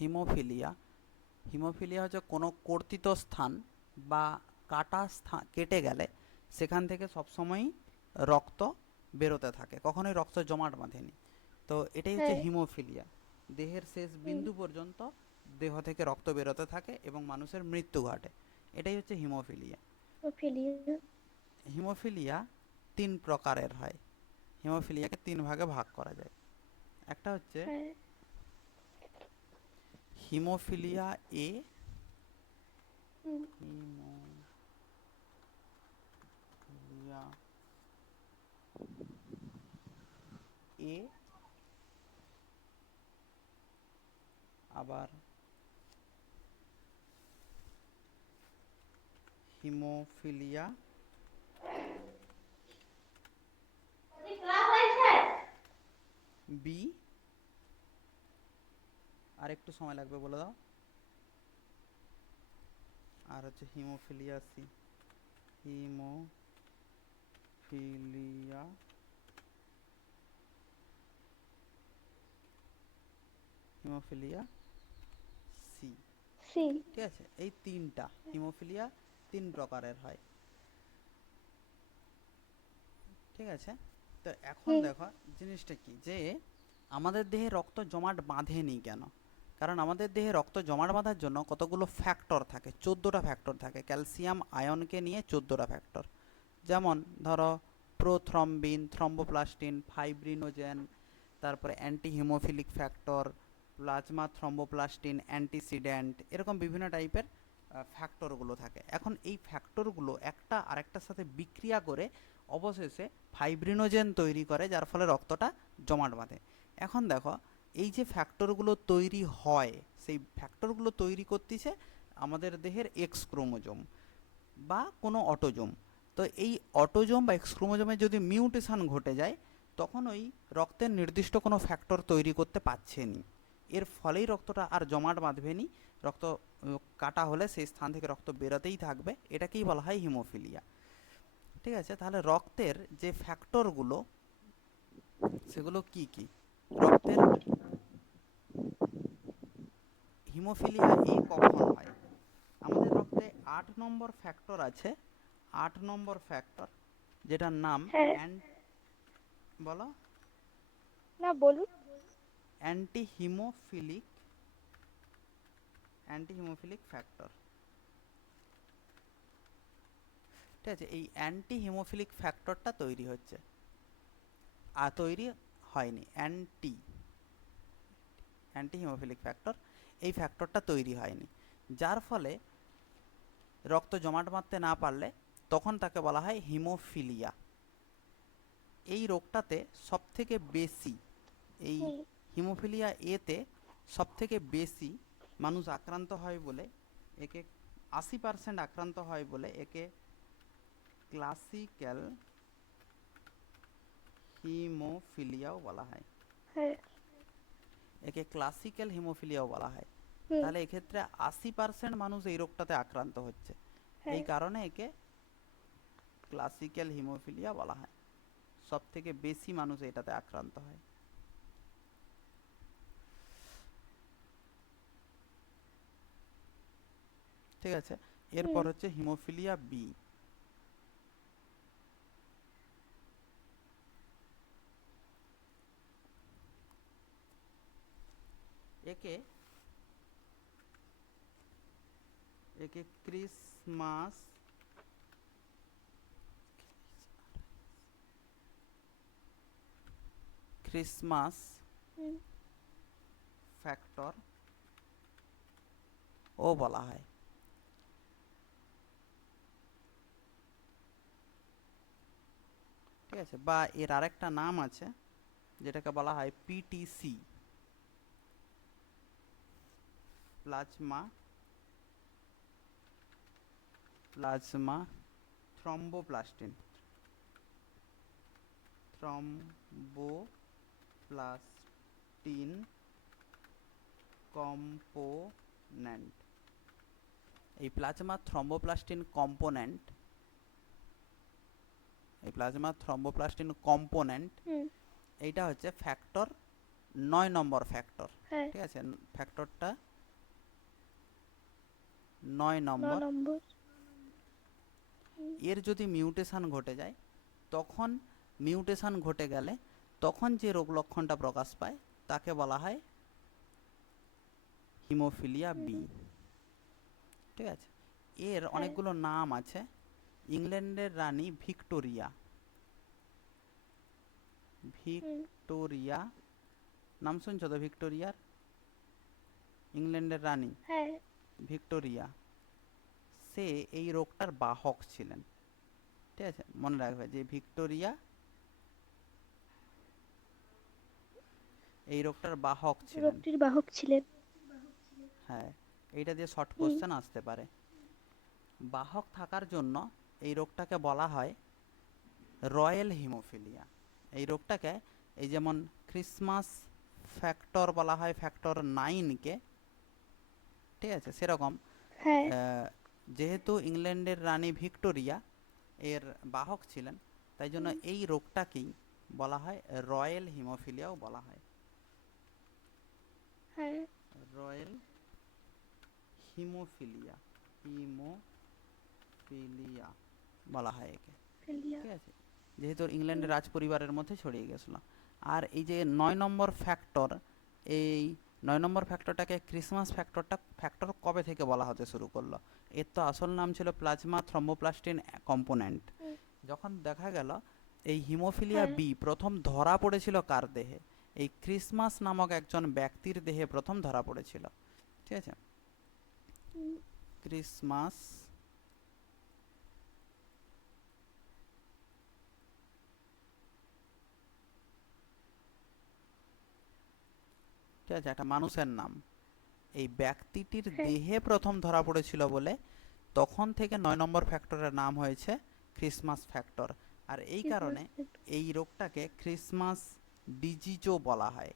Haemophilia. Haemophilia হচ্ছে কোনো কর্তিত স্থান বা কাটা স্থান কেটে গেলে সেখান থেকে সবসময়ই রক্ত বেরোতে থাকে। কখনোই রক্ত জমাট বাঁধেনি। তো এটাই হচ্ছে হ্যাঁ। হিমোফিলিয়া। দেহের শেষ বিন্দু পর্যন্ত দেহ থেকে রক্ত বেরোতে থাকে এবং মানুষের মৃত্যু ঘটে। এটাই হচ্ছে হিমোফিলিয়া। হিমোফিলিয়া তিন প্রকারের হয়। হিমোফিলিয়াকে তিন ভাগে ভাগ করা যায়। একটা হচ্ছে হ্যাঁ। Haemophilia A? Hmm, haemophilia A? আবার হিমোফিলিয়া বি? আর একটু সময় লাগবে বলে দাও। আর হচ্ছে haemophilia C haemophilia. Haemophilia C. C. ঠিক আছে? এই তিনটা হিমোফিলিয়া তিন প্রকারের হয়। ঠিক আছে? তো এখন দেখো জিনিসটা কি? যে আমাদের দেহে রক্ত জমাট বাঁধেনি কেন? কারণ আমাদের দেহে রক্ত জমাট বাঁধার জন্য কতগুলো ফ্যাক্টর থাকে? চোদ্দোটা ফ্যাক্টর থাকে। ক্যালসিয়াম আয়নকে নিয়ে চোদ্দোটা ফ্যাক্টর যেমন ধরো প্রোথ্রম্বিন থ্রম্বোপ্লাস্টিন ফাইব্রিনোজেন তারপরে anti haemophilic factor plasma thromboplastin antecedent এরকম বিভিন্ন টাইপের ফ্যাক্টরগুলো থাকে। এখন এই ফ্যাক্টরগুলো একটা আরেকটার সাথে বিক্রিয়া করে অবশেষে ফাইব্রিনোজেন তৈরি করে, যার ফলে রক্তটা জমাট বাঁধে। এখন দেখো এই যে ফ্যাক্টরগুলো তৈরি হয়, সেই ফ্যাক্টরগুলো তৈরি করতেছে আমাদের দেহের এক্স ক্রোমোজোম বা কোনো অটোজোম তো এই অটোজোম বা এক্স ক্রোমোজোমে যদি মিউটেশন ঘটে যায়, তখন ওই রক্তের নির্দিষ্ট কোনো ফ্যাক্টর তৈরি করতে পারছে নি। এর ফলেই রক্তটা আর জমাট বাঁধবেনি রক্ত কাটা হলে সেই স্থান থেকে রক্ত বেরোতেই থাকবে। এটাকেই বলা হয় হিমোফিলিয়া ঠিক আছে? তাহলে রক্তের যে ফ্যাক্টরগুলো সেগুলো কি কি? রক্তের হিমোফিলিয়া এ কখন হয়? আমাদের রক্তে আট নম্বর ফ্যাক্টর আছে আট নম্বর ফ্যাক্টর যেটার নাম হ্যাঁ। বলো? না বলুন। Anti haemophilic anti haemophilic factor ঠিক আছে এই অ্যান্টি হিমোফিলিক ফ্যাক্টরটা তৈরি হচ্ছে। আর তৈরি হয়নি অ্যান্টি অ্যান্টি হিমোফিলিক ফ্যাক্টর এই ফ্যাক্টরটা তৈরি হয়নি। যার ফলে রক্ত জমাট বাঁধতে না পারলে তখন তাকে বলা হয় হিমোফিলিয়া। এই রোগটাতে সবথেকে বেশি এই হিমোফিলিয়া এতে সবথেকে বেশি মানুষ আক্রান্ত হয় বলে একে আশি পার্সেন্ট আক্রান্ত হয় বলে একে ক্লাসিক্যাল হিমোফিলিয়াও বলা হয়। হ্যাঁ। একে ক্লাসিক্যাল হিমোফিলিয়াও বলা হয়। তাহলে এক্ষেত্রে আশি পার্সেন্ট মানুষ এই রোগটাতে আক্রান্ত হচ্ছে। হ্যাঁ। এই কারণে একে ক্লাসিক্যাল হিমোফিলিয়া বলা হয়। সব থেকে বেশি মানুষ এটাতে আক্রান্ত হয়। ঠিক আছে? এরপর হচ্ছে হিমোফিলিয়া বি একে একে ক্রিসমাস ক্রিসমাস ফ্যাক্টর ও বলা হয়। ঠিক আছে বা এর আরেকটা নাম আছে যেটাকে বলা হয় PTC plasma plasma thromboplastin. Thromboplastin component. এই প্লাজমা থ্রম্বোপ্লাস্টিন কম্পোনেন্ট এই প্লাজমা থ্রম্বোপ্লাস্টিন কম্পোনেন্ট এইটা হচ্ছে ফ্যাক্টর নয় নম্বর ফ্যাক্টর। হ্যাঁ। ঠিক আছে? ফ্যাক্টরটা নয় নম্বর। এর যদি মিউটেশন ঘটে যায় তখন মিউটেশন ঘটে গেলে তখন যে রোগ লক্ষণটা প্রকাশ পায় তাকে বলা হয় হিমোফিলিয়া বি। ঠিক আছে? এর অনেকগুলো নাম আছে। ইংল্যান্ডের রানী ভিক্টোরিয়া। ভিক্টোরিয়া। নাম শুনছো তো ভিক্টোরিয়ার? ইংল্যান্ডের রানী? হ্যাঁ। ভিক্টোরিয়া সে এই রোগটার বাহক ছিলেন। ঠিক আছে? মনে রাখবে যে ভিক্টোরিয়া এই রোগটার বাহক ছিলেন। রোগটির বাহক ছিলেন। হ্যাঁ এইটা দিয়ে শর্ট কোশ্চেন আসতে পারে। বাহক থাকার জন্য এই রোগটাকে বলা হয় রয়্যাল হিমোফিলিয়া। এই রোগটাকে এই যেমন ক্রিসমাস ফ্যাক্টর বলা হয় ফ্যাক্টর নাইনকে ঠিক আছে? সেরকম। হ্যাঁ। যেহেতু ইংল্যান্ডের রানী ভিক্টোরিয়া এর বাহক ছিলেন তাই জন্য এই রোগটাকেই বলা হয় রয়্যাল হিমোফিলিয়াও বলা হয়। হ্যাঁ। রয়্যাল হিমোফিলিয়া হিমোফিলিয়া বলা হয় একে। ঠিক আছে? যেহেতু ইংল্যান্ডের রাজ পরিবারের মধ্যে ছড়িয়ে গেছিল। আর এই যে নয় নম্বর ফ্যাক্টর এই নয় নম্বর ফ্যাক্টরটাকে ক্রিসমাস ফ্যাক্টরটা ফ্যাক্টর কবে থেকে বলা হতে শুরু করল? এর তো আসল নাম ছিল প্লাজমা থ্রম্বোপ্লাস্টিন কম্পোনেন্ট যখন দেখা গেল এই হিমোফিলিয়া। বি প্রথম ধরা পড়েছিল কার দেহে? এই ক্রিসমাস নামক একজন ব্যক্তির দেহে প্রথম ধরা পড়েছিল। ঠিক আছে? ক্রিসমাস ঠিক আছে একটা মানুষের নাম। এই ব্যক্তিটির হ্যাঁ। দেহে প্রথম ধরা পড়েছিল বলে তখন থেকে নয় নম্বর ফ্যাক্টরের নাম হয়েছে ক্রিসমাস ফ্যাক্টর আর এই কারণে এই রোগটাকে ক্রিসমাস ডিজিজও বলা হয়।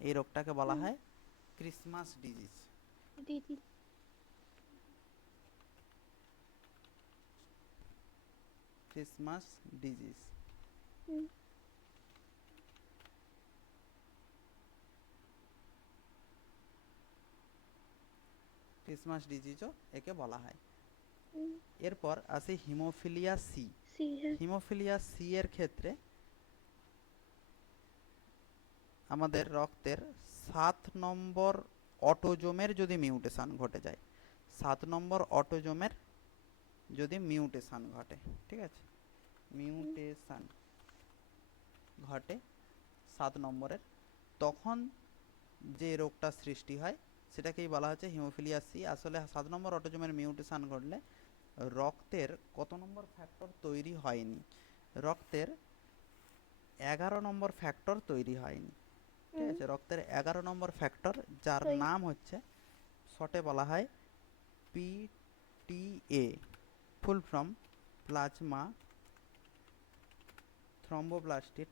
এই রোগটাকে বলা হয় Christmas disease Christmas disease Christmas ডিজিজও একে বলা হয়। এরপর আসে হিমোফিলিয়া সি সি হ্যাঁ। হিমোফিলিয়া সি এর ক্ষেত্রে আমাদের রক্তের সাত নম্বর অটোজোমের যদি মিউটেশন ঘটে যায় সাত নম্বর অটোজোমের যদি মিউটেশন ঘটে ঠিক আছে? মিউটেশন ঘটে সাত নম্বরের তখন যে রোগটা সৃষ্টি হয় সেটাকেই বলা হচ্ছে হিমোফিলিয়া সি আসলে সাত নম্বর অটোজোমের মিউটেশন ঘটলে রক্তের কত নম্বর ফ্যাক্টর তৈরি হয়নি? রক্তের এগারো নম্বর ফ্যাক্টর তৈরি হয়নি। ঠিক আছে? রক্তের এগারো নম্বর ফ্যাক্টর যার নাম হচ্ছে শর্টে বলা হয় PTA full from plasma thromboplastin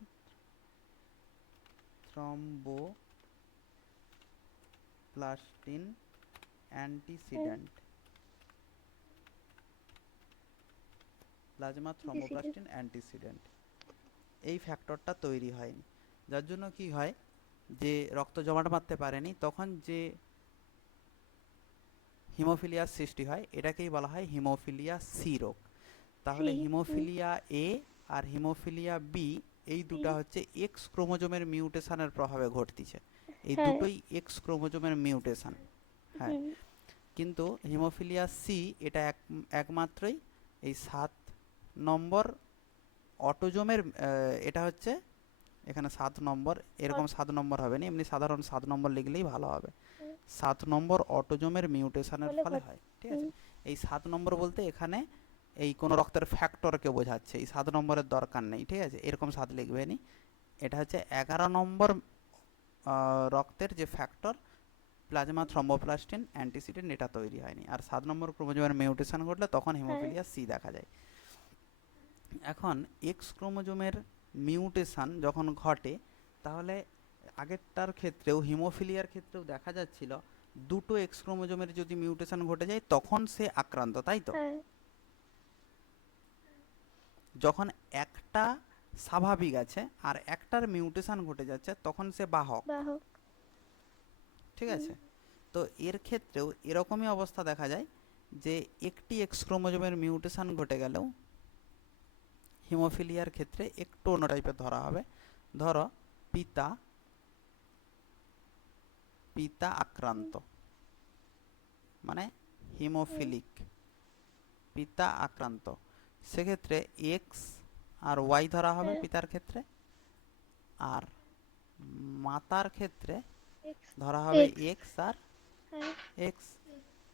thromboplastin antecedent plasma thromboplastin antecedent এই ফ্যাক্টরটা তৈরি হয়নি। যার জন্য কি হয়? যে রক্ত জমাট বাঁধতে পারেনি তখন যে হিমোফিলিয়ার সৃষ্টি হয় এটাকেই বলা হয় হিমোফিলিয়া সি রোগ। তাহলে হিমোফিলিয়া এ আর হিমোফিলিয়া বি এই দুটো। হচ্ছে এক্স ক্রোমোজোমের মিউটেশনের প্রভাবে ঘটতিছে। এই হ্যাঁ। দুটোই এক্স ক্রোমোজোমের মিউটেশন। হ্যাঁ। কিন্তু হিমোফিলিয়া সি এটা এক একমাত্রই এই সাত নম্বর অটোজোমের এটা হচ্ছে এখানে সাত নম্বর এরকম সাত নম্বর হবে না এমনি সাধারণ সাত নম্বর লিখলেই ভালো হবে। সাত নম্বর অটোজোমের মিউটেশনের ফলে হয় ঠিক আছে? এই সাত নম্বর বলতে এখানে এই কোনো রক্তের ফ্যাক্টরকে বোঝাচ্ছে এই সাত নম্বরের দরকার নেই ঠিক আছে? এরকম সাত লিখবে নি। এটা হচ্ছে এগারো নম্বর রক্তের যে ফ্যাক্টর প্লাজমা থ্রম্বোপ্লাস্টিন অ্যান্টিসিডেন্ট এটা তৈরি হয়নি। আর সাত নম্বর ক্রোমোজোমের মিউটেশন ঘটলে তখন হিমোফিলিয়া সি দেখা যায়। এখন এক্স ক্রোমোজোমের মিউটেশন যখন ঘটে তাহলে আগেরটার ক্ষেত্রেও হিমোফিলিয়ার ক্ষেত্রেও দেখা যাচ্ছিল দুটো এক্স ক্রোমোজোমের যদি মিউটেশন ঘটে যায় তখন সে আক্রান্ত তাই তো? হ্যাঁ। যখন একটা স্বাভাবিক আছে আর একটার মিউটেশন ঘটে যাচ্ছে তখন সে বাহক। ঠিক আছে? তো এর ক্ষেত্রেও এরকমই অবস্থা দেখা যায় যে একটি এক্স ক্রোমোজোমের মিউটেশন ঘটে গেলেও হিমোফিলিয়ার ক্ষেত্রে একটু অন্য টাইপের ধরা হবে। ধরো পিতা পিতা আক্রান্ত। মানে হিমোফিলিক। পিতা আক্রান্ত। সেক্ষেত্রে এক্স আর ওয়াই ধরা হবে হ্যাঁ। পিতার ক্ষেত্রে। আর মাতার ক্ষেত্রে ধরা হবে এক্স আর হ্যাঁ। এক্স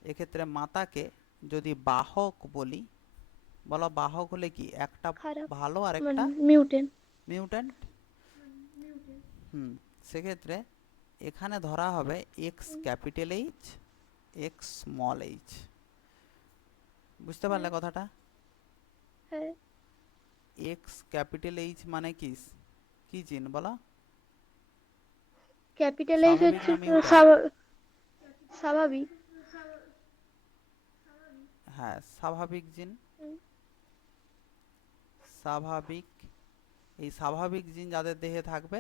এক্ষেত্রে মাতাকে যদি বাহক বলি বলো বাহক হলে কি একটা ভালো আর একটা মিউটেন মিউট্যান্ট হুম সেক্ষেত্রে এখানে ধরা হবে X capital H X small H বুঝতে পারলে কথাটা? হ্যাঁ। এক্স ক্যাপিটাল এইচ মানে কি? কি চিন বলো? ক্যাপিটাল এইচ স্বাভাবিক হচ্ছে স্বাভাবিক। হ্যাঁ স্বাভাবিক জিন। স্বাভাবিক। এই স্বাভাবিক জিন যাদের দেহে থাকবে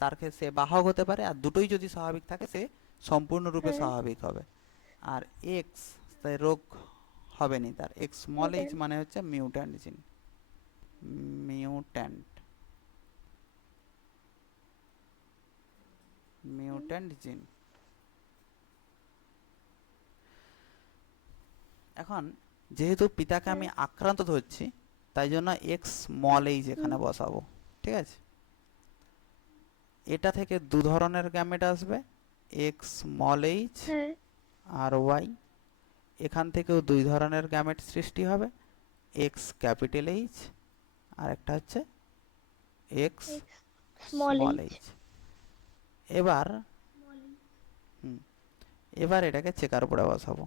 তার ক্ষেত্রে সে বাহক হতে পারে আর দুটোই যদি স্বাভাবিক থাকে সে সম্পূর্ণরূপে হ্যাঁ। স্বাভাবিক হবে। আর এক্স রোগ হবে নি তার। এক্স স্মল এইচ মানে হচ্ছে মিউট্যান্ট জিন মিউট্যান্ট। মিউট্যান্ট জিন। এখন যেহেতু পিতাকে আমি আক্রান্ত ধরছি তাই জন্য এক্স স্মল এইচ এখানে বসাবো ঠিক আছে? এটা থেকে দু ধরনের গ্যামেট আসবে এক্স স্মল এইচ আর ওয়াই এখান থেকেও দুই ধরনের গ্যামেট সৃষ্টি হবে এক্স ক্যাপিটাল এইচ আর একটা হচ্ছে এক্স স্মল এইচ এবার হুম এবার এটাকে চেকার পরে বসাবো।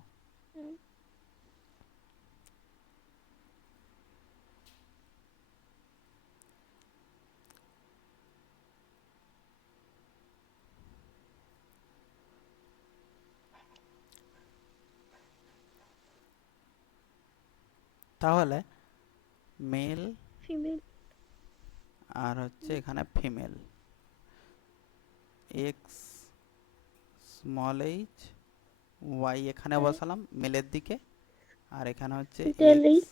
তাহলে মেল ফিমেল আর হচ্ছে এখানে female X small H Y এখানে হ্যাঁ। বসালাম মেলের দিকে। আর এখানে হচ্ছে X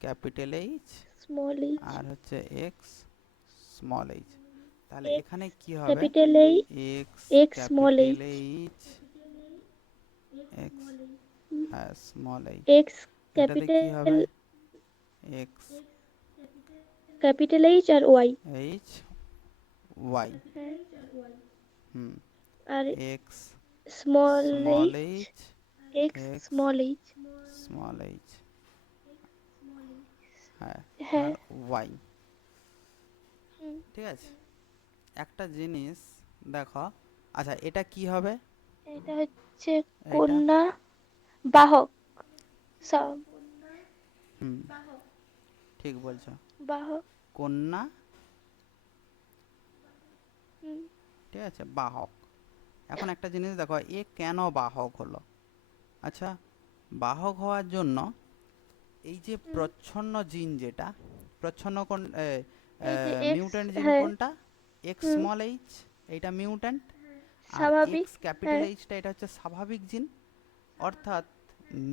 capital H small H আর হচ্ছে এক্স স্মল এইচ তাহলে এখানে কি হবে? Capital X capital h। H X small H X capital X capital H আর ওয়াই এইচ ওয়াই হ্যাঁ হুম। আর X small H X small H small H হ্যাঁ হ্যাঁ। Y হুম। ঠিক আছে? একটা জিনিস দেখো। আচ্ছা এটা কি হবে? এটা হচ্ছে কন্যা বাহক। সব। হুম। ঠিক বলছো। বাহক কন্যা। ঠিক আছে বাহক। এখন একটা জিনিস দেখো এ কেন বাহক হলো? আচ্ছা বাহক হওয়ার জন্য এই যে প্রচ্ছন্ন জিন যেটা প্রচ্ছন্ন কোন মিউট্যান্ট জিন হ্যাঁ। কোনটা? এক্স স্মল এইচ এইটা মিউট্যান্ট স্বাভাবিক ক্যাপিটাল হ্যাঁ। এইচটা এটা হচ্ছে স্বাভাবিক জিন। অর্থাৎ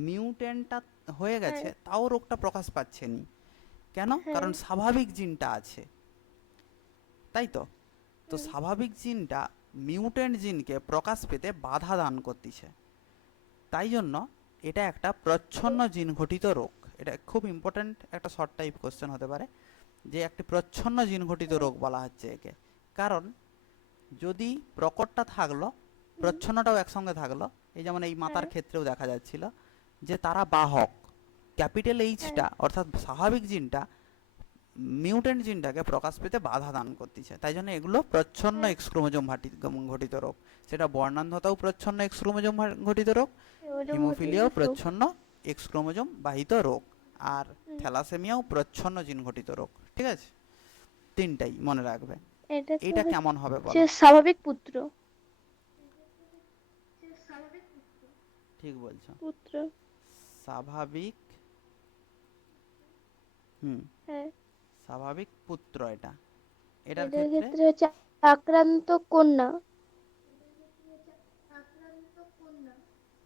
মিউট্যান্টটা হয়ে গেছে হ্যাঁ। তাও রোগটা প্রকাশ পাচ্ছে নি। কেন? হ্যাঁ। কারণ স্বাভাবিক জিনটা আছে। তাই তো? তো স্বাভাবিক জিনটা মিউট্যান্ট জিনকে প্রকাশ পেতে বাধা দান করতেছে। তাই জন্য এটা একটা প্রচ্ছন্ন জিন ঘটিত রোগ। এটা খুব ইম্পর্ট্যান্ট একটা শর্ট টাইপ কোশ্চেন হতে পারে। যে একটি প্রচ্ছন্ন জিন ঘটিত রোগ বলা হচ্ছে একে। কারণ যদি প্রকটটা থাকল প্রচ্ছন্নটাও একসঙ্গে থাকল এই যেমন এই মাতার হ্যাঁ। ক্ষেত্রেও দেখা যাচ্ছিল যে তারা বাহক। ক্যাপিটাল এইচটা অর্থাৎ স্বাভাবিক জিনটা মিউটেন্ট জিনটাকে প্রকাশ পেতে বাধা দান করতেছে। তাই জন্য এগুলো প্রচ্ছন্ন হ্যাঁ। এক্স ক্রোমোজোম ঘটিত রোগ। সেটা বর্ণান্ধতাও প্রচ্ছন্ন এক্স ক্রোমোজোম ঘটিত রোগ হিমোফিলিয়াও প্রচ্ছন্ন। এক্স ক্রোমোজোম বাহিত রোগ আর থ্যালাসেমিয়াও প্রচ্ছন্ন জিন ঘটিত রোগ। ঠিক আছে? তিনটাই মনে রাখবে। এটা কেমন হবে বলো? স্বাভাবিক পুত্র। ঠিক বলছো। পুত্র। স্বাভাবিক হুম। হ্যাঁ। স্বাভাবিক পুত্র এটা। এটার ক্ষেত্রে হচ্ছে আক্রান্ত কন্যা।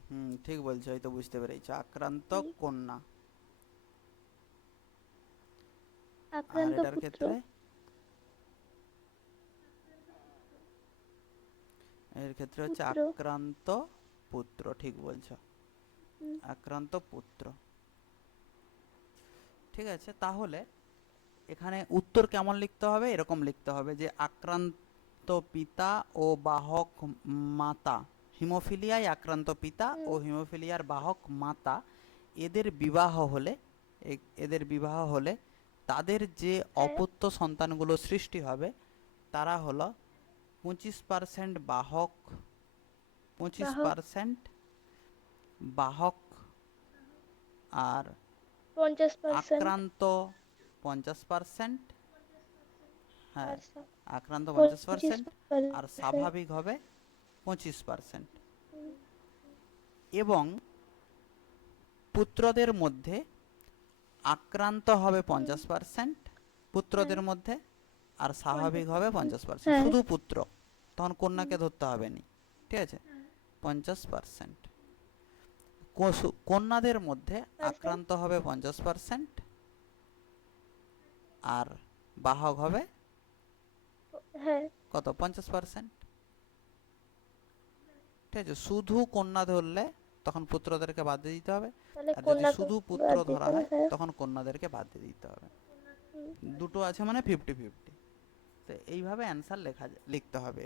হুম ঠিক বলছো এই তো বুঝতে পেরেছি আক্রান্ত কন্যা। আক্রান্ত এটার পুত্র। ক্ষেত্রে? এর ক্ষেত্রে হচ্ছে আক্রান্ত পুত্র ঠিক বলছো। আক্রান্ত পুত্র। ঠিক আছে? তাহলে এখানে উত্তর কেমন লিখতে হবে? এরকম লিখতে হবে যে আক্রান্ত পিতা ও বাহক মাতা। হিমোফিলিয়ায় আক্রান্ত পিতা ও হিমোফিলিয়ার বাহক মাতা এদের বিবাহ হলে এদের বিবাহ হলে তাদের যে অপত্য সন্তানগুলো সৃষ্টি হবে তারা হলো পঁচিশ পার্সেন্ট বাহক পঁচিশ। পার্সেন্ট বাহক আর পঞ্চাশ আক্রান্ত পঞ্চাশ পার্সেন্ট হ্যাঁ আর আক্রান্ত পঞ্চাশ পার্সেন্ট আর স্বাভাবিক হবে পঁচিশ পার্সেন্ট এবং পুত্রদের মধ্যে আক্রান্ত হবে পঞ্চাশ পার্সেন্ট পুত্রদের মধ্যে আর স্বাভাবিক হবে পঞ্চাশ। পার্সেন্ট হ্যাঁ। শুধু পুত্র তখন কন্যাকে ধরতে হবে নি। ঠিক আছে? পঞ্চাশ পার্সেন্ট কন্যাদের মধ্যে আক্রান্ত হবে পঞ্চাশ পার্সেন্ট আর বাহক হবে হ্যাঁ। কত? পঞ্চাশ পার্সেন্ট ঠিক আছে শুধু কন্যা ধরলে তখন পুত্রদেরকে বাদ দিয়ে দিতে হবে আর যদি শুধু পুত্র ধরা হয় হ্যাঁ। তখন কন্যাদেরকে বাদ দিয়ে দিতে হবে। দুটো আছে মানে ফিফটি ফিফটি তো এইভাবে অ্যান্সার লেখা লিখতে হবে।